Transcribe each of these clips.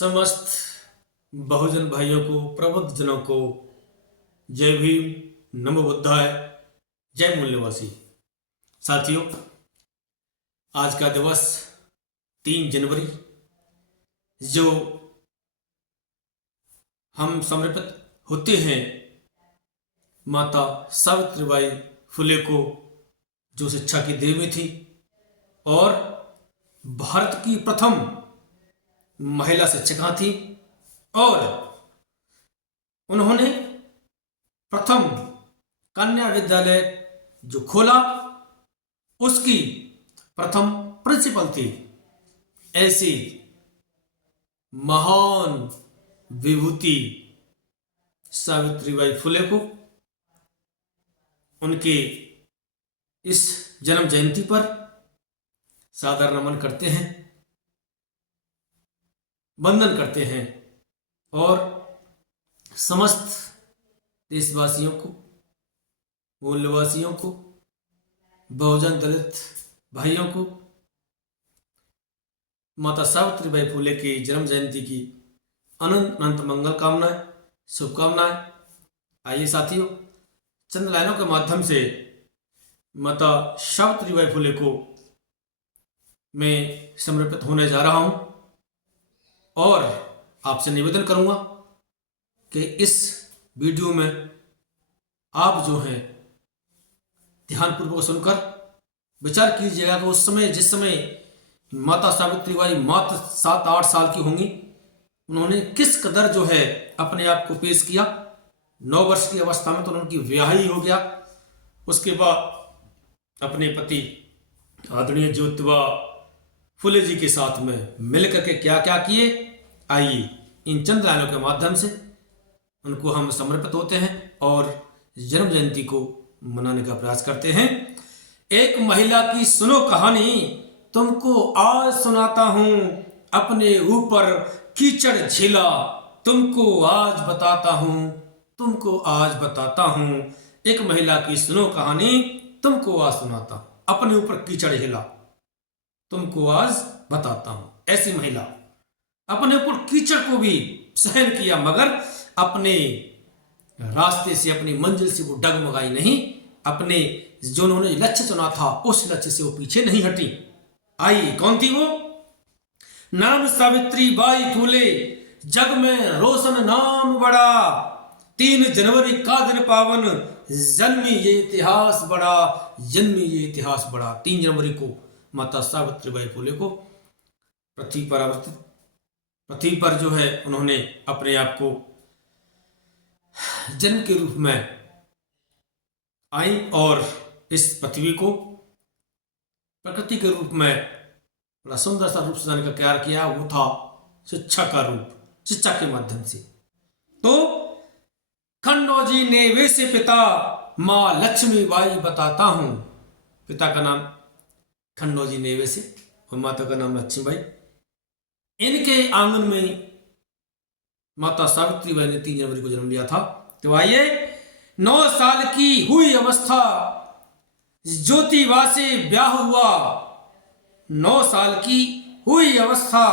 समस्त बहुजन भाइयों को, प्रबुद्ध जनों को जय भीम, नमो बुद्धाय, जय मूल्यवासी। साथियों, आज का दिवस 3 जनवरी, जो हम समर्पित होते हैं माता सावित्रीबाई फुले को, जो शिक्षा की देवी थी और भारत की प्रथम महिला शिक्षिका थी, और उन्होंने प्रथम कन्या विद्यालय जो खोला उसकी प्रथम प्रिंसिपल थी। ऐसी महान विभूति सावित्रीबाई फुले को उनके इस जन्म जयंती पर सादर नमन करते हैं, वंदन करते हैं और समस्त देशवासियों को, मूल्यवासियों को, बहुजन दलित भाइयों को माता सावित्रीबाई फुले की जन्म जयंती की अनंत अनंत मंगल कामनाएं, शुभकामनाएं। आइए साथियों, चंद लाइनों के माध्यम से माता सावित्रीबाई फुले को मैं समर्पित होने जा रहा हूं और आपसे निवेदन करूंगा कि इस वीडियो में आप जो हैं ध्यानपूर्वक सुनकर विचार कीजिएगा कि उस समय, जिस समय माता सावित्रीबाई मात्र 7-8 साल की होंगी, उन्होंने किस कदर जो है अपने आप को पेश किया। 9 वर्ष की अवस्था में तो उनकी ब्याह ही हो गया। उसके बाद अपने पति आदरणीय ज्योतिबा फुले जी के साथ में मिलकर के क्या क्या किए, आइए इन चंद लाइनों के माध्यम से उनको हम समर्पित होते हैं और जन्म जयंती को मनाने का प्रयास करते हैं। एक महिला की सुनो कहानी, तुमको आज सुनाता हूं, अपने ऊपर कीचड़ झेला, तुमको आज बताता हूं, तुमको आज बताता हूं। एक महिला की सुनो कहानी, तुमको आज सुनाता हूं, अपने ऊपर कीचड़ झेला, तुमको आज बताता हूं। ऐसी महिला अपने ऊपर कीचड़ को भी सहन किया, मगर अपने रास्ते से, अपनी मंजिल से वो डगमगाई नहीं। अपने जो उन्होंने लक्ष्य चुना था उस लक्ष्य से वो पीछे नहीं हटी। आई कौन थी वो? नाम सावित्रीबाई फुले, जग में रोशन नाम बड़ा, 3 जनवरी का दिन पावन, जन्मी ये इतिहास बड़ा, जन्मी ये इतिहास बड़ा। 3 जनवरी को माता सावित्रीबाई फुले को पृथ्वी पर जो है उन्होंने अपने आप को जन्म के रूप में आई और इस पृथ्वी को प्रकृति के रूप में बड़ा सुंदर सा रूप सजाने का कार्य किया। वो था शिक्षा का रूप, शिक्षा के माध्यम से। तो खंडोजी ने वैसे पिता, मां लक्ष्मीबाई बताता हूं। पिता का नाम खंडोजी नेवे से और माता का नाम लक्ष्मीबाई। इनके आंगन में माता सावित्रीबाई ने 3 जनवरी को जन्म लिया था। तो आइए, 9 साल की हुई अवस्था ज्योतिबा से ब्याह हुआ। 9 साल की हुई अवस्था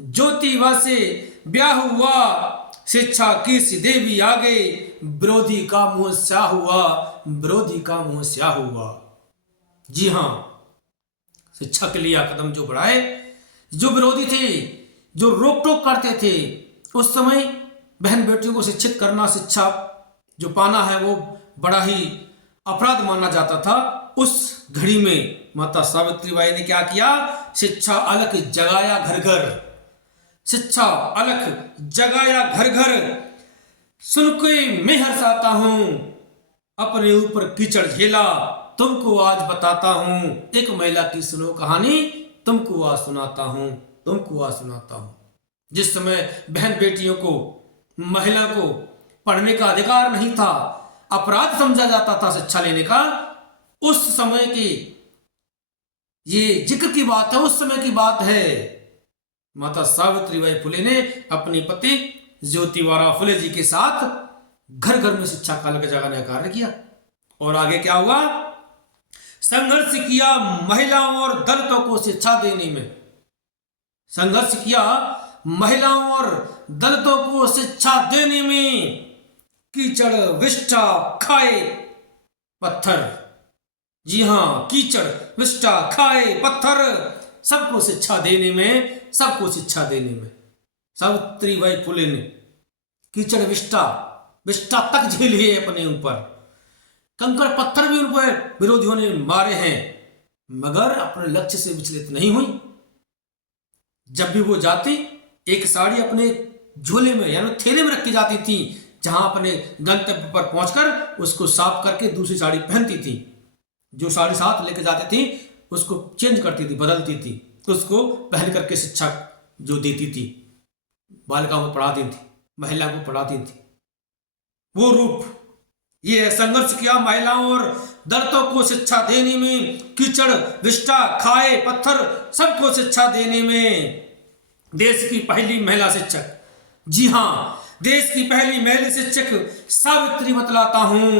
ज्योतिबा से ब्याह हुआ, शिक्षा की सी देवी आगे, विरोधी का मुंह स्याह हुआ, विरोधी का मुंह स्याह हुआ। जी हां, शिक्षा के लिए कदम जो बढ़ाए, जो विरोधी थे, जो रोक टोक करते थे, उस समय बहन बेटियों को शिक्षित करना, शिक्षा जो पाना है वो बड़ा ही अपराध माना जाता था। उस घड़ी में माता सावित्रीबाई ने क्या किया? शिक्षा अलख जगाया घर घर, शिक्षा अलख जगाया घर घर, सुन के मैं हर्षाता हूं, अपने ऊपर कीचड़ झेला, तुमको आज बताता हूं। एक महिला की सुनो कहानी, तुमको आज सुनाता हूं, तुमको आज सुनाता हूं। जिस समय बहन बेटियों को, महिला को पढ़ने का अधिकार नहीं था, अपराध समझा जाता था शिक्षा लेने का, उस समय की ये जिक्र की बात है, उस समय की बात है। माता सावित्रीबाई फुले ने अपने पति ज्योतिबा फुले जी के साथ घर घर में शिक्षा का अलख जगाने का कार्य किया। और आगे क्या हुआ? संघर्ष किया महिलाओं और दलितों को शिक्षा देने में, संघर्ष किया महिलाओं और दलितों को शिक्षा देने में कीचड़ विष्ठा खाए पत्थर। जी हाँ, कीचड़ विष्ठा खाए पत्थर, सबको शिक्षा देने में, सबको शिक्षा देने में सावित्रीबाई फुले ने कीचड़ विष्ठा विष्ठा तक झेली है अपने ऊपर, कंकड़ पत्थर भी उन पर विरोधियों ने मारे हैं, मगर अपने लक्ष्य से विचलित नहीं हुई। जब भी वो जाती, एक साड़ी अपने झोले में यानी थैले में रखी जाती थी, जहां अपने गंतव्य पर पहुंचकर उसको साफ करके दूसरी साड़ी पहनती थी। जो साड़ी साथ लेके जाती थी उसको चेंज करती थी, बदलती थी, उसको पहन करके शिक्षा जो देती थी, बालिकाओं को पढ़ाती थी, महिला को पढ़ाती थी। वो रूप ये संघर्ष किया महिलाओं और दलितों को शिक्षा देने में, कीचड़ विष्ठा खाए पत्थर, सबको शिक्षा देने में। देश की पहली महिला शिक्षक, जी हाँ, देश की पहली महिला शिक्षक सावित्री बतलाता हूं।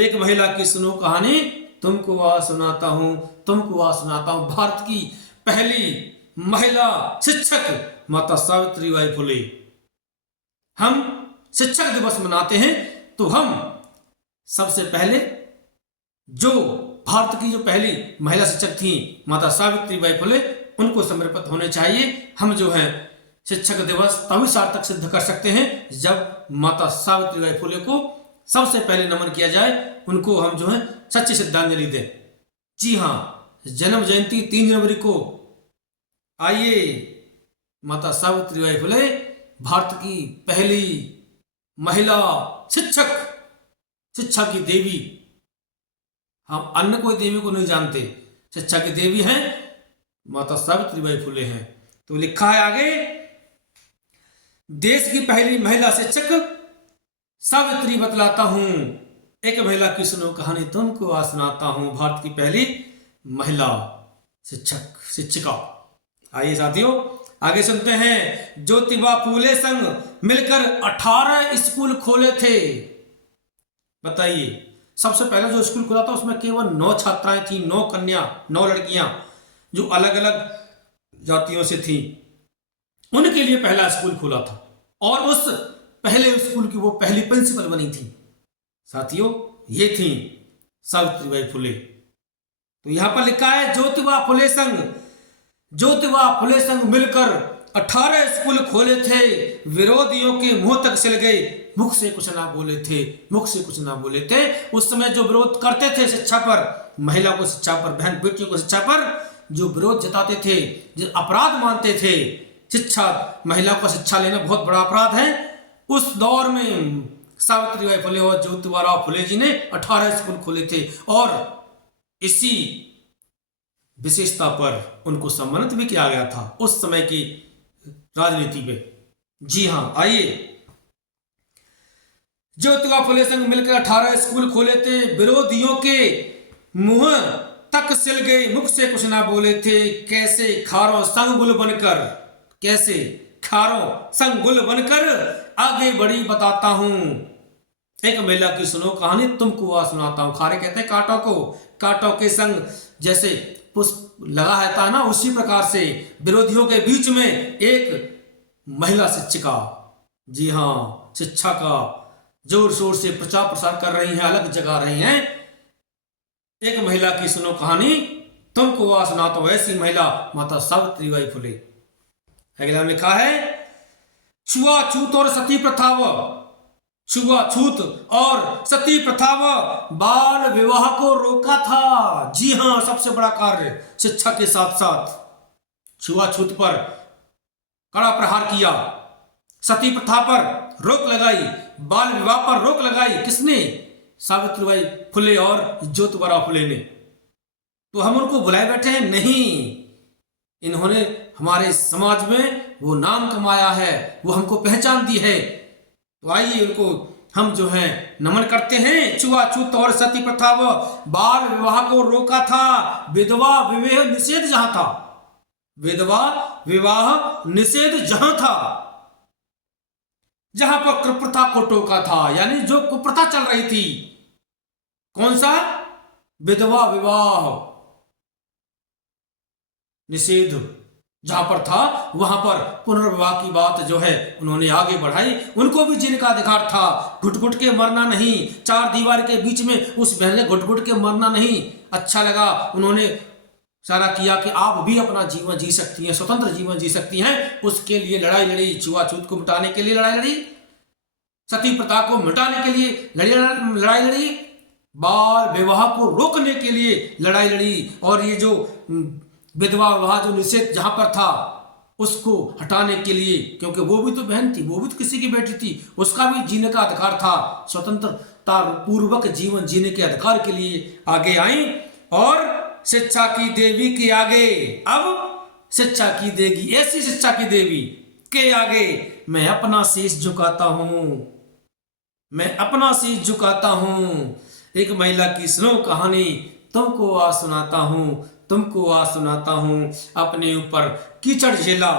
एक महिला की सुनो कहानी, तुमको आज सुनाता हूं, तुमको आज सुनाता हूं। भारत की पहली महिला शिक्षक माता सावित्रीबाई फुले। हम शिक्षक दिवस मनाते हैं तो हम सबसे पहले जो भारत की जो पहली महिला शिक्षक थी माता सावित्रीबाई फुले, उनको समर्पित होने चाहिए। हम जो है शिक्षक दिवस तभी सार्थक सिद्ध कर सकते हैं जब माता सावित्रीबाई फुले को सबसे पहले नमन किया जाए, उनको हम जो है सच्ची श्रद्धांजलि दें। जी हाँ, जन्म जयंती 3 जनवरी को। आइए, माता सावित्रीबाई फुले भारत की पहली महिला शिक्षक, शिक्षा की देवी। हम अन्य कोई देवी को नहीं जानते, शिक्षा की देवी हैं माता सावित्रीबाई फुले हैं। तो लिखा है आगे, देश की पहली महिला शिक्षक सावित्री बतलाता हूं। एक महिला की सुनो कहानी, तुमको आज सुनाता हूं। भारत की पहली महिला शिक्षक, शिक्षिका। आइए साथियों, आगे सुनते हैं। ज्योतिबा फूले संग मिलकर 18 स्कूल खोले थे। बताइए, सबसे पहले जो स्कूल खुला था उसमें केवल 9 छात्राएं थी, 9 कन्या, 9 लड़कियां जो अलग अलग जातियों से थी। उनके लिए पहला स्कूल खुला था और उस पहले स्कूल की वो पहली प्रिंसिपल बनी थी। साथियों, ये थी सावित्रीबाई फुले। तो यहां पर लिखा है, ज्योतिबा फुले संग मिलकर 18 स्कूल खोले थे, विरोधियों के मुंह तक सिल गए, मुख से कुछ ना बोले थे, मुख से कुछ ना बोले थे। उस समय जो विरोध करते थे शिक्षा पर, महिला को शिक्षा पर, बहन बेटियों को शिक्षा पर जो विरोध जताते थे, जो अपराध मानते थे, शिक्षा, महिला को शिक्षा लेना बहुत बड़ा अपराध है, उस दौर में सावित्रीबाई फुले और ज्योतिबा फुले जी ने 18 स्कूल खोले थे और इसी विशेषता पर उनको सम्मानित भी किया गया था उस समय की राजनीति पे। जी हां, आइए, ज्योतिबा फुले संग मिलकर 18 स्कूल खोले थे, विरोधियों के मुंह तक सिल गए, मुख से कुछ ना बोले थे, कैसे खारों संग गुल बनकर, कैसे खारों संग गुल बनकर आगे बढ़ी बताता हूं। एक महिला की सुनो कहानी, तुमको आज सुनाता हूं। खारे कहते हैं कांटों को, कांटों के संग जैसे पुष्प लगा रहता है ना, उसी प्रकार से विरोधियों के बीच में एक महिला शिक्षिका, जी हां, शिक्षा का जोर शोर से प्रचार प्रसार कर रही हैं, अलग जगा रही हैं। एक महिला की सुनो कहानी, तुमको आज सुनाता हूं। ऐसी महिला माता सावित्रीबाई फुले। अगला लिखा है, छुआछूत और सती प्रथा व छुआछूत और सती प्रथा व बाल विवाह को रोका था। जी हां, सबसे बड़ा कार्य शिक्षा के साथ साथ छुआछूत पर कड़ा प्रहार किया, सती प्रथा पर रोक लगाई, बाल विवाह पर रोक लगाई। किसने? सावित्रीबाई फुले और ज्योतिबा फुले ने। तो हम उनको भुलाए बैठे हैं? नहीं, इन्होंने हमारे समाज में वो नाम कमाया है, वो हमको पहचान दी है। तो आइए उनको हम जो है नमन करते हैं। छुआछूत और सती प्रथा व बाल विवाह को रोका था, विधवा विवाह निषेध जहां था, विधवा विवाह निषेध जहां था, जहां पर कुप्रथा को टोका था, यानी जो कुप्रथा चल रही थी। कौन सा? विधवा विवाह निषेध जहां पर था वहां पर पुनर्विवाह की बात जो है उन्होंने आगे बढ़ाई। उनको भी जीने का अधिकार था, घुट घुट के मरना नहीं। चार दीवार के बीच में उस बहन ने घुट घुट के मरना नहीं। अच्छा लगा, उन्होंने सारा किया कि आप भी अपना जीवन जी सकती हैं, स्वतंत्र जीवन जी सकती हैं। उसके लिए लड़ाई लड़ी, छुआछूत को मिटाने के लिए लड़ाई लड़ी, सती प्रथा को मिटाने के लिए लड़ाई लड़ी, बाल विवाह को रोकने के लिए लड़ाई लड़ी, और ये जो विधवा विवाह जो निषेध जहां पर था उसको हटाने के लिए, क्योंकि वो भी तो बहन थी, वो भी तो किसी की बेटी थी, उसका भी जीने का अधिकार था। स्वतंत्रता पूर्वक जीवन जीने के अधिकार के लिए आगे आई और शिक्षा की देवी के आगे, अब शिक्षा की देगी, ऐसी शिक्षा की देवी के आगे मैं अपना शीश झुकाता हूं, मैं अपना शीश झुकाता हूं। एक महिला की सुनो कहानी, तुमको आज सुनाता हूं, तुमको आज सुनाता हूं। अपने ऊपर कीचड़ झेला,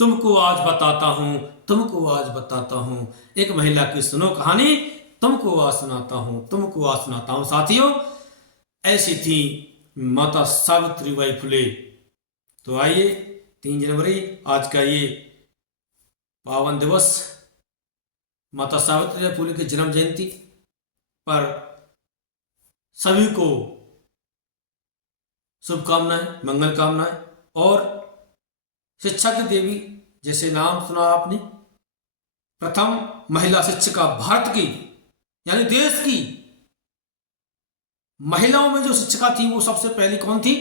तुमको आज बताता हूं, तुमको आज बताता हूं। एक महिला की सुनो कहानी, तुमको आज सुनाता हूं, तुमको आज सुनाता हूं। साथियों, ऐसी थी माता सावित्रीबाई फुले। तो आइए 3 जनवरी आज का ये पावन दिवस, माता सावित्रीबाई फुले की जन्म जयंती पर सभी को शुभकामनाएं, मंगल कामनाएं। और शिक्षा की देवी, जैसे नाम सुना आपने, प्रथम महिला शिक्षिका भारत की, यानी देश की महिलाओं में जो शिक्षिका थी वो सबसे पहली कौन थी?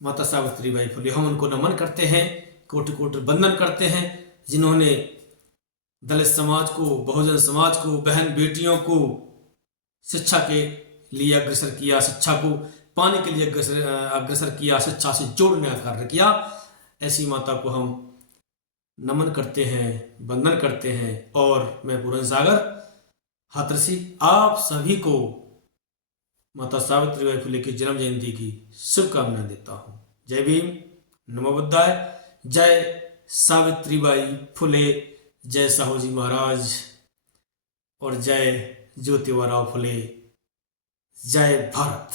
माता सावित्रीबाई फुले। हम उनको नमन करते हैं, कोटि कोटि वंदन करते हैं, जिन्होंने दलित समाज को, बहुजन समाज को, बहन बेटियों को शिक्षा के लिए अग्रसर किया, शिक्षा को पाने के लिए अग्रसर किया, शिक्षा से जोड़ने का कार्य किया। ऐसी माता को हम नमन करते हैं, वंदन करते हैं। और मैं पूरन सागर हाथरसी आप सभी को माता सावित्रीबाई फुले की जन्म जयंती की शुभकामनाएं देता हूं। जय भीम, नमो बुद्धाय, जय सावित्रीबाई फुले, जय साहूजी महाराज और जय ज्योतिबा फुले, जय भारत।